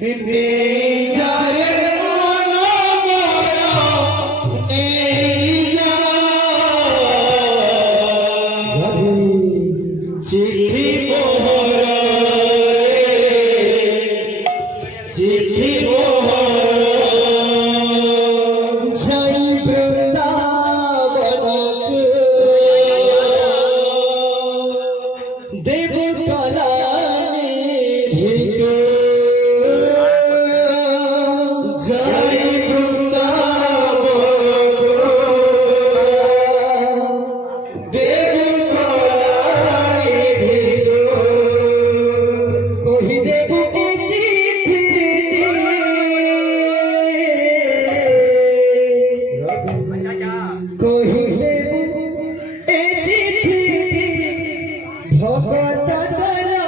নেই যারে মন মরা নেই যা চিঠি মোহরা চিঠি মোহরা जय वृंदावन देव कला निधिक जय वृंदावन देव कोहि देव के चिट्ठी कोहि देव ए चिट्ठी भगत तरा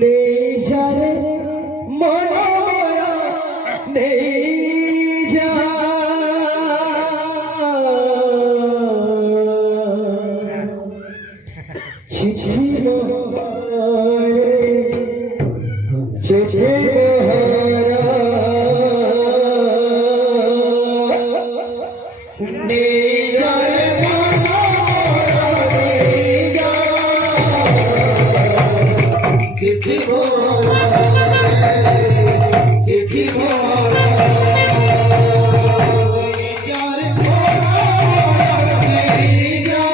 ने जारे मन मोरा ने जा चिट्ठी मोहरे चिट्ठी मोहरा নেই যারে মন মরা নেই যা চিঠি মোহরা চিঠি মোহরা যারে মন মরা নেই যা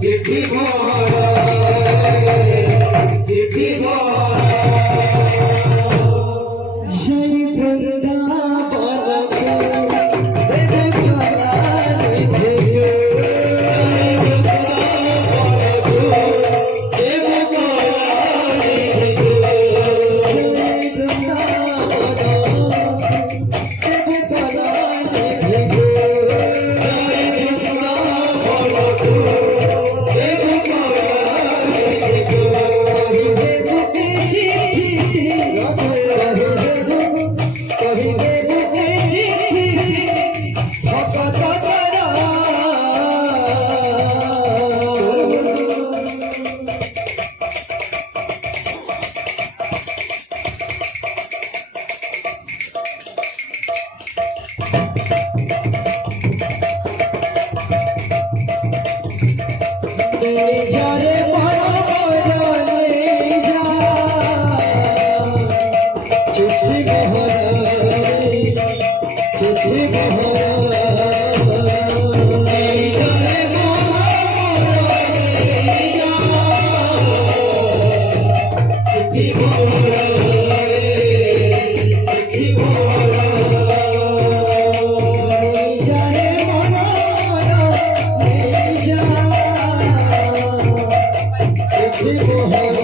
চিঠি মোহরা চিঠি মোহরা जय वृंदावन देव कला निधिक यारे मोरा ने जा चिट्ठी मोहरा चिट्ठी मोहरा যারে মন মরা নেই যা চিঠি মোহরা চিঠি মোহরা जारे मन मोरा ने जा चिट्ठी मोहरा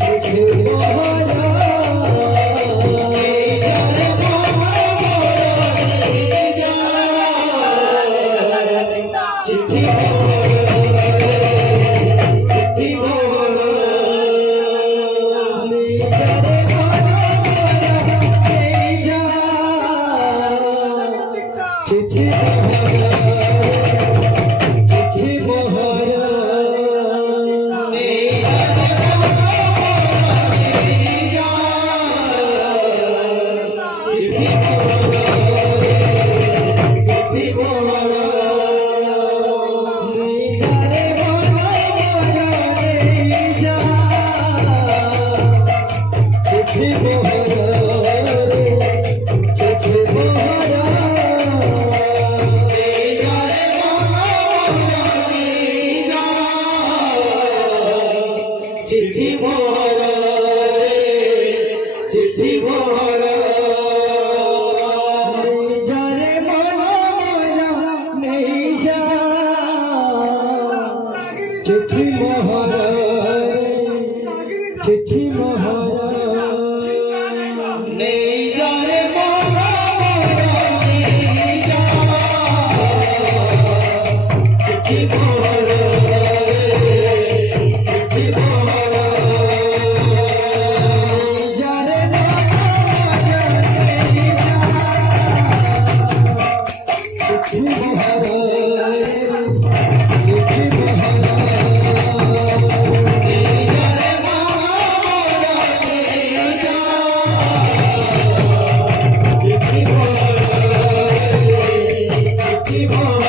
चिट्ठी मोहरा चिट्ठी चिट्ठी चिट्ठी मोहरा चिट्ठी मोहरा चिट्ठी मोहरा जारे मोरा नहीं जा चिट्ठी मोहरा चिट्ठी मोहरा নেই যারে মন মরা নেই যা চিঠি মোহরা চিঠি মোহরা जारे मोरा नहीं जा चिट्ठी मोहरा Oh,